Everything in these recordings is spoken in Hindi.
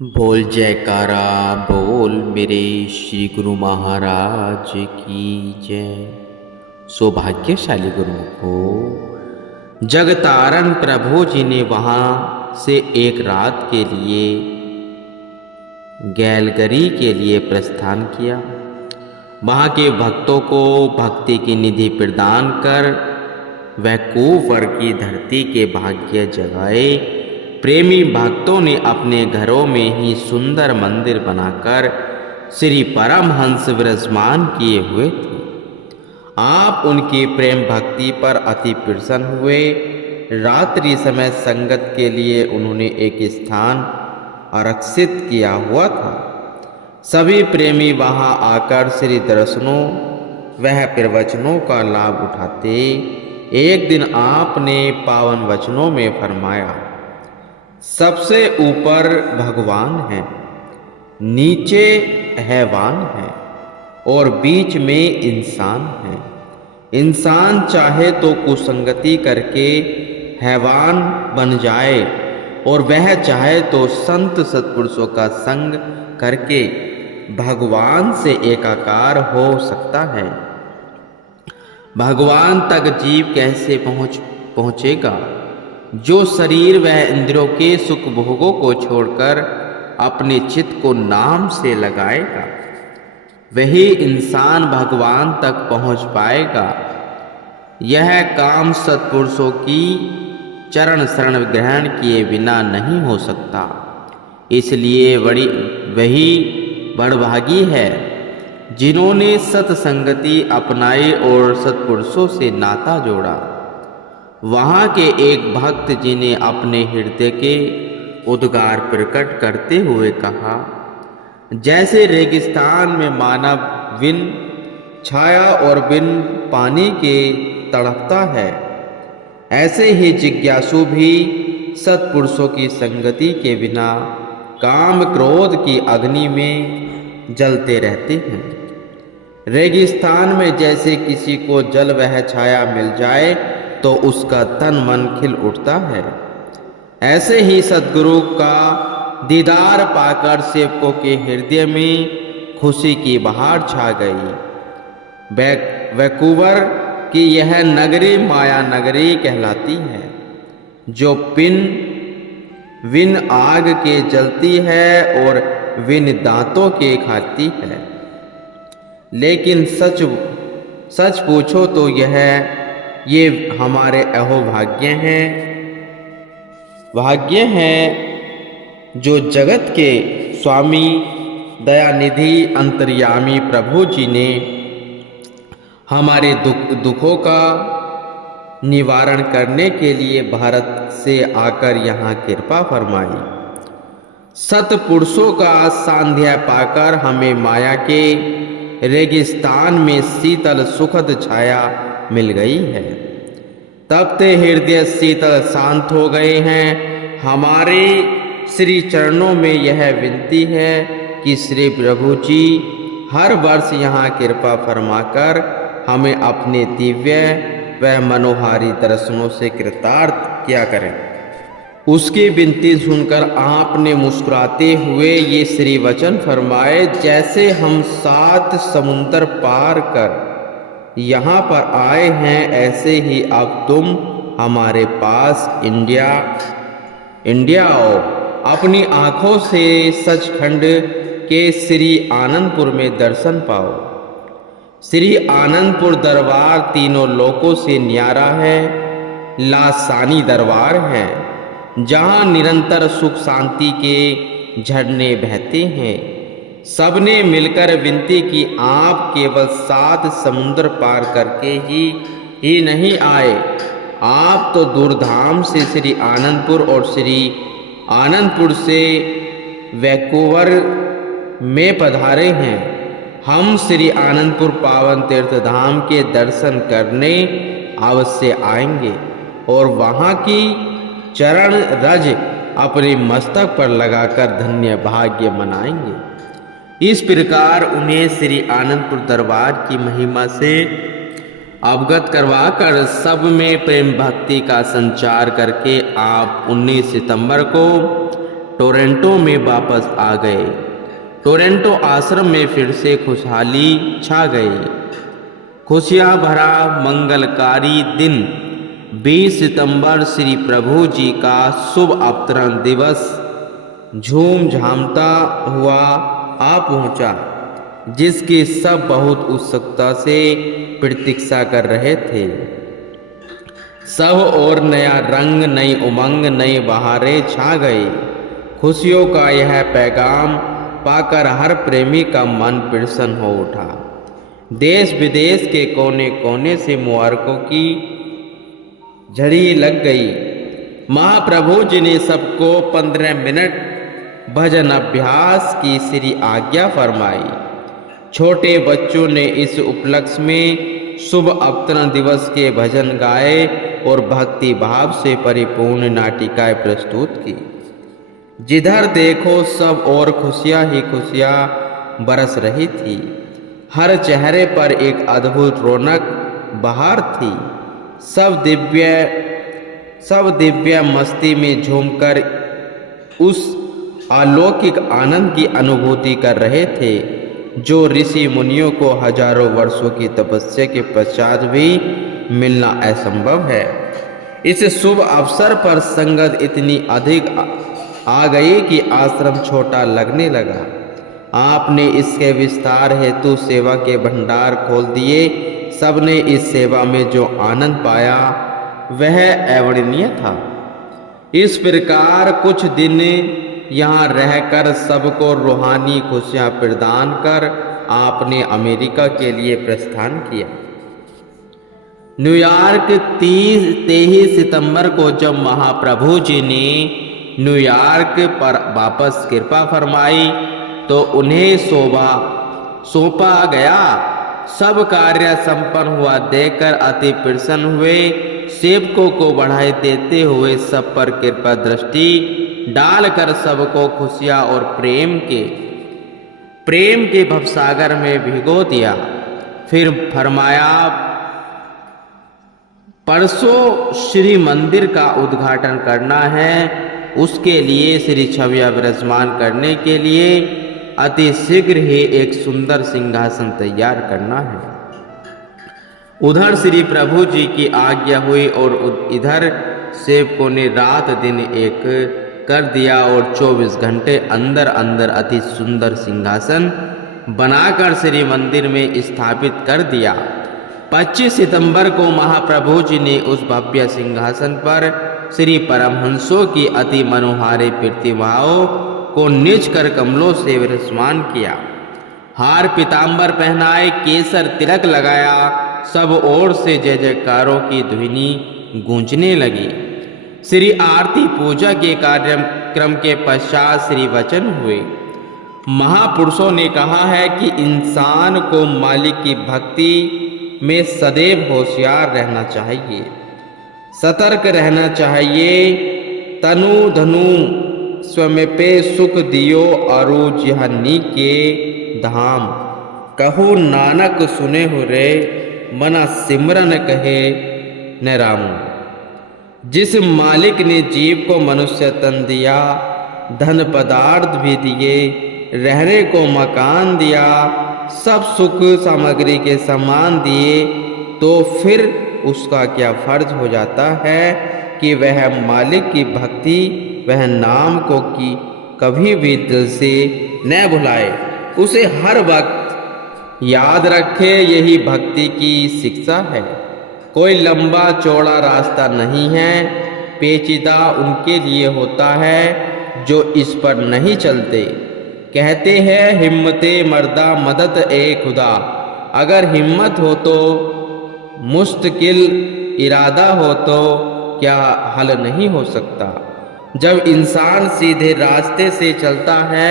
बोल जयकारा बोल मेरे श्री गुरु महाराज की जय। सौभाग्यशाली गुरुमुखो, जगतारण प्रभु जी ने वहाँ से एक रात के लिए गैलगरी के लिए प्रस्थान किया। वहाँ के भक्तों को भक्ति की निधि प्रदान कर वैकुंठ की धरती के भाग्य जगाए। प्रेमी भक्तों ने अपने घरों में ही सुंदर मंदिर बनाकर श्री परमहंस विराजमान किए हुए थे। आप उनकी प्रेम भक्ति पर अति प्रसन्न हुए। रात्रि समय संगत के लिए उन्होंने एक स्थान आरक्षित किया हुआ था। सभी प्रेमी वहां आकर श्री दर्शनों वह प्रवचनों का लाभ उठाते। एक दिन आपने पावन वचनों में फरमाया, सबसे ऊपर भगवान है, नीचे हैवान है और बीच में इंसान है। इंसान चाहे तो कुसंगति करके हैवान बन जाए और वह चाहे तो संत सत्पुरुषों का संग करके भगवान से एकाकार हो सकता है। भगवान तक जीव कैसे पहुँचेगा? जो शरीर व इंद्रियों के सुख भोगों को छोड़कर अपने चित्त को नाम से लगाएगा, वही इंसान भगवान तक पहुंच पाएगा। यह काम सत्पुरुषों की चरण शरण ग्रहण किए बिना नहीं हो सकता। इसलिए वही बड़भागी है जिन्होंने सत्संगति अपनाई और सत्पुरुषों से नाता जोड़ा। वहाँ के एक भक्त जी ने अपने हृदय के उद्गार प्रकट करते हुए कहा, जैसे रेगिस्तान में मानव बिन छाया और बिन पानी के तड़पता है, ऐसे ही जिज्ञासु भी सत्पुरुषों की संगति के बिना काम क्रोध की अग्नि में जलते रहते हैं। रेगिस्तान में जैसे किसी को जल वह छाया मिल जाए तो उसका तन मन खिल उठता है, ऐसे ही सद्गुरु का दीदार पाकर सेवकों के हृदय में खुशी की बहार छा गई। वैकुंठ की यह नगरी माया नगरी कहलाती है, जो विन आग के जलती है और विन दांतों के खाती है। लेकिन सच पूछो तो ये हमारे अहोभाग्य हैं जो जगत के स्वामी दयानिधि अंतर्यामी प्रभु जी ने हमारे दुखों का निवारण करने के लिए भारत से आकर यहाँ कृपा फरमाई। सत्पुरुषों का सान्ध्य पाकर हमें माया के रेगिस्तान में शीतल सुखद छाया मिल गई है। तपते हृदय शीतल शांत हो गए हैं। हमारे श्री चरणों में यह विनती है कि श्री प्रभु जी हर वर्ष यहाँ कृपा फरमाकर हमें अपने दिव्य व मनोहारी दर्शनों से कृतार्थ किया करें। उसकी विनती सुनकर आपने मुस्कुराते हुए ये श्री वचन फरमाए, जैसे हम 7 समुंदर पार कर यहाँ पर आए हैं, ऐसे ही अब तुम हमारे पास इंडिया आओ। अपनी आँखों से सचखंड के श्री आनंदपुर में दर्शन पाओ। श्री आनंदपुर दरबार तीनों लोकों से न्यारा है, लासानी दरबार है, जहाँ निरंतर सुख शांति के झरने बहते हैं। सबने मिलकर विनती की, आप केवल 7 समुद्र पार करके ही नहीं आए, आप तो दूरधाम से श्री आनंदपुर और श्री आनंदपुर से वैकुंठ में पधारे हैं। हम श्री आनंदपुर पावन तीर्थ धाम के दर्शन करने अवश्य आएंगे और वहाँ की चरण रज अपने मस्तक पर लगाकर धन्य भाग्य मनाएंगे। इस प्रकार उन्हें श्री आनंदपुर दरबार की महिमा से अवगत करवाकर सब में प्रेम भक्ति का संचार करके आप 19 सितंबर को टोरंटो में वापस आ गए। टोरंटो आश्रम में फिर से खुशहाली छा गई। खुशियाँ भरा मंगलकारी दिन 20 सितंबर श्री प्रभु जी का शुभ अवतरण दिवस झूम झामता हुआ आ पहुँचा, जिसकी सब बहुत उत्सुकता से प्रतीक्षा कर रहे थे। सब और नया रंग, नई उमंग, नई बहारें छा गई। खुशियों का यह पैगाम पाकर हर प्रेमी का मन प्रसन्न हो उठा। देश विदेश के कोने कोने से मुबारकों की झड़ी लग गई। महाप्रभु जी ने सबको 15 मिनट भजन अभ्यास की श्री आज्ञा फरमाई। छोटे बच्चों ने इस उपलक्ष्य में शुभ अवतरण दिवस के भजन गाए और भक्ति भाव से परिपूर्ण नाटिकाएं प्रस्तुत की। जिधर देखो सब और खुशियां ही खुशियां बरस रही थी। हर चेहरे पर एक अद्भुत रौनक बहार थी। सब दिव्य मस्ती में झूमकर उस अलौकिक आनंद की अनुभूति कर रहे थे जो ऋषि मुनियों को हजारों वर्षों की तपस्या के पश्चात भी मिलना असंभव है। इस शुभ अवसर पर संगत इतनी अधिक आ गई कि आश्रम छोटा लगने लगा। आपने इसके विस्तार हेतु सेवा के भंडार खोल दिए। सबने इस सेवा में जो आनंद पाया वह अवर्णनीय था। इस प्रकार कुछ दिन यहाँ रहकर सबको रूहानी खुशियाँ प्रदान कर आपने अमेरिका के लिए प्रस्थान किया। न्यूयॉर्क 23 सितंबर को जब महाप्रभु जी ने न्यूयॉर्क पर वापस कृपा फरमाई तो उन्हें सौंपा गया सब कार्य संपन्न हुआ देखकर अति प्रसन्न हुए। सेवकों को बढ़ाई देते हुए सब पर कृपा दृष्टि डालकर सबको खुशियाँ और प्रेम के भवसागर में भिगो दिया। फिर फरमाया, परसों श्री मंदिर का उद्घाटन करना है। उसके लिए श्री छवियां विराजमान करने के लिए अति शीघ्र ही एक सुंदर सिंहासन तैयार करना है। उधर श्री प्रभु जी की आज्ञा हुई और इधर सेवकों ने रात दिन एक कर दिया और 24 घंटे अंदर अंदर अति सुंदर सिंहासन बनाकर श्री मंदिर में स्थापित कर दिया। 25 सितंबर को महाप्रभु जी ने उस भव्य सिंहासन पर श्री परमहंसों की अति मनोहारी प्रतिमाओं को निज कर कमलों से विराजमान किया। हार पीताम्बर पहनाए, केसर तिलक लगाया। सब ओर से जय जयकारों की ध्वनि गूंजने लगी। श्री आरती पूजा के कार्यक्रम के पश्चात श्री वचन हुए। महापुरुषों ने कहा है कि इंसान को मालिक की भक्ति में सदैव होशियार रहना चाहिए, सतर्क रहना चाहिए। तनु धनु स्वमेपे सुख दियो अरु जिहानी के धाम। कहो नानक सुने हो रे मना सिमरन कहे न राम। जिस मालिक ने जीव को मनुष्य तन दिया, धन पदार्थ भी दिए, रहने को मकान दिया, सब सुख सामग्री के सामान दिए, तो फिर उसका क्या फर्ज हो जाता है कि वह मालिक की भक्ति, वह नाम को कि कभी भी दिल से न भुलाए, उसे हर वक्त याद रखे। यही भक्ति की शिक्षा है। कोई लंबा चौड़ा रास्ता नहीं है, पेचीदा उनके लिए होता है जो इस पर नहीं चलते। कहते हैं हिम्मते मर्दा मदद ए खुदा। अगर हिम्मत हो तो, मुस्तकिल इरादा हो तो क्या हल नहीं हो सकता। जब इंसान सीधे रास्ते से चलता है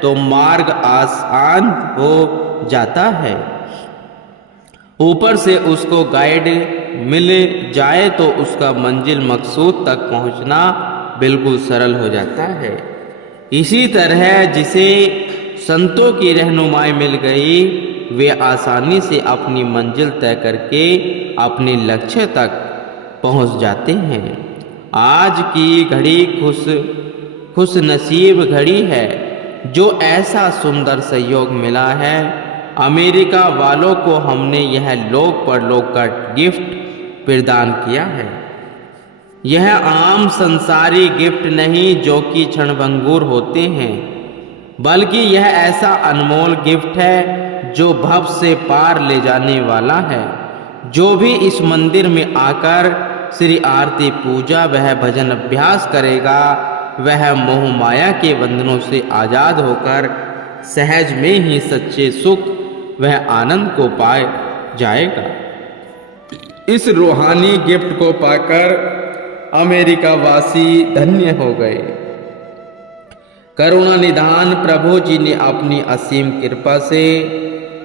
तो मार्ग आसान हो जाता है। ऊपर से उसको गाइड मिल जाए तो उसका मंजिल मकसूद तक पहुंचना बिल्कुल सरल हो जाता है। इसी तरह जिसे संतों की रहनुमाई मिल गई, वे आसानी से अपनी मंजिल तय करके अपने लक्ष्य तक पहुंच जाते हैं। आज की घड़ी खुश नसीब घड़ी है जो ऐसा सुंदर सहयोग मिला है। अमेरिका वालों को हमने यह लोक परलोक का गिफ्ट प्रदान किया है। यह आम संसारी गिफ्ट नहीं जो कि क्षणभंगुर होते हैं, बल्कि यह ऐसा अनमोल गिफ्ट है जो भव से पार ले जाने वाला है। जो भी इस मंदिर में आकर श्री आरती पूजा वह भजन अभ्यास करेगा, वह मोह माया के बंधनों से आजाद होकर सहज में ही सच्चे सुख वह आनंद को पाए जाएगा। इस रूहानी गिफ्ट को पाकर अमेरिका वासी धन्य हो गए। करुणा निधान प्रभु जी ने अपनी असीम कृपा से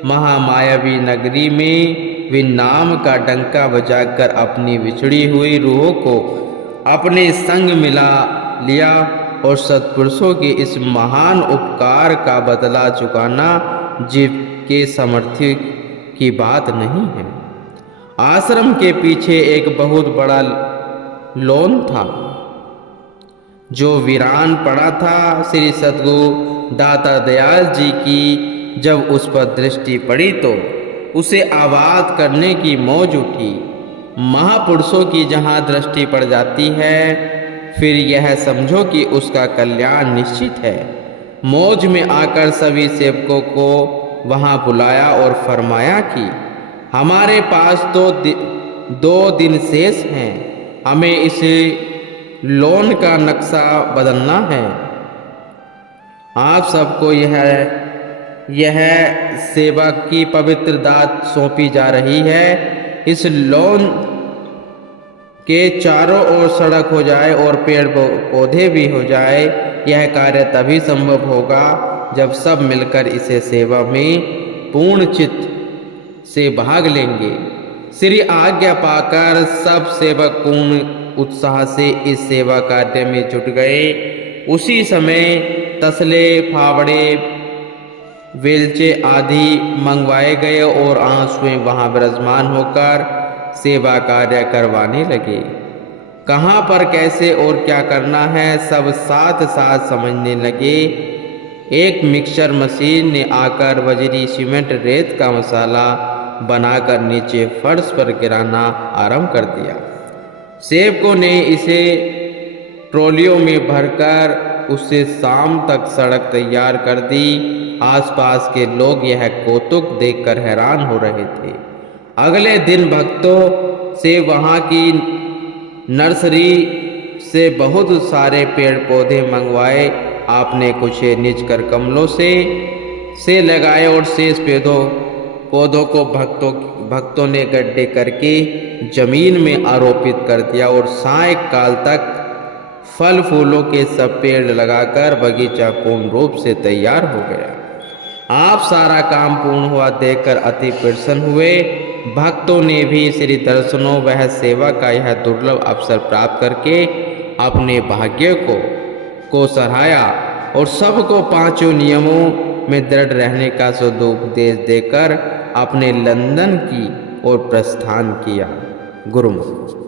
महामायावी नगरी में वे नाम का डंका बजाकर अपनी बिछड़ी हुई रूहों को अपने संग मिला लिया और सत्पुरुषों के इस महान उपकार का बदला चुकाना जीव के सामर्थ्य की बात नहीं है। आश्रम के पीछे एक बहुत बड़ा लॉन था जो वीरान पड़ा था। श्री सद्गुरु दाता दयाल जी की जब उस पर दृष्टि पड़ी तो उसे आबाद करने की मौज उठी। महापुरुषों की जहाँ दृष्टि पड़ जाती है, फिर यह समझो कि उसका कल्याण निश्चित है। मौज में आकर सभी सेवकों को वहाँ बुलाया और फरमाया कि हमारे पास तो 2 दिन शेष हैं, हमें इस लोन का नक्शा बदलना है। आप सबको यह सेवा की पवित्र दात सौंपी जा रही है। इस लोन के चारों ओर सड़क हो जाए और पेड़ पौधे भी हो जाए। यह कार्य तभी संभव होगा जब सब मिलकर इसे सेवा में पूर्ण चित्त से भाग लेंगे। श्री आज्ञा पाकर सब सेवक पूर्ण उत्साह से इस सेवा कार्य में जुट गए। उसी समय तसले, फावड़े, वेलचे आदि मंगवाए गए और आंसुएं वहां विराजमान होकर सेवा कार्य करवाने लगे। कहाँ पर कैसे और क्या करना है सब साथ साथ समझने लगे। एक मिक्सर मशीन ने आकर बजरी, सीमेंट, रेत का मसाला बनाकर नीचे फर्श पर गिराना आरंभ कर दिया। सेवकों ने इसे ट्रॉलियों में भरकर उससे शाम तक सड़क तैयार कर दी। आसपास के लोग यह कौतुक देखकर हैरान हो रहे थे। अगले दिन भक्तों से वहाँ की नर्सरी से बहुत सारे पेड़ पौधे मंगवाए। आपने कुछ निज कर कमलों से लगाए और शेष पौधों को भक्तों ने गड्ढे करके जमीन में आरोपित कर दिया और सायंकाल तक फल फूलों के सब पेड़ लगाकर बगीचा पूर्ण रूप से तैयार हो गया। आप सारा काम पूर्ण हुआ देखकर अति प्रसन्न हुए। भक्तों ने भी श्री दर्शनों वह सेवा का यह दुर्लभ अवसर प्राप्त करके अपने भाग्य को सराहा और सबको 5 नियमों में दृढ़ रहने का सदुपदेश देकर अपने लंदन की ओर प्रस्थान किया। गुरुमुख।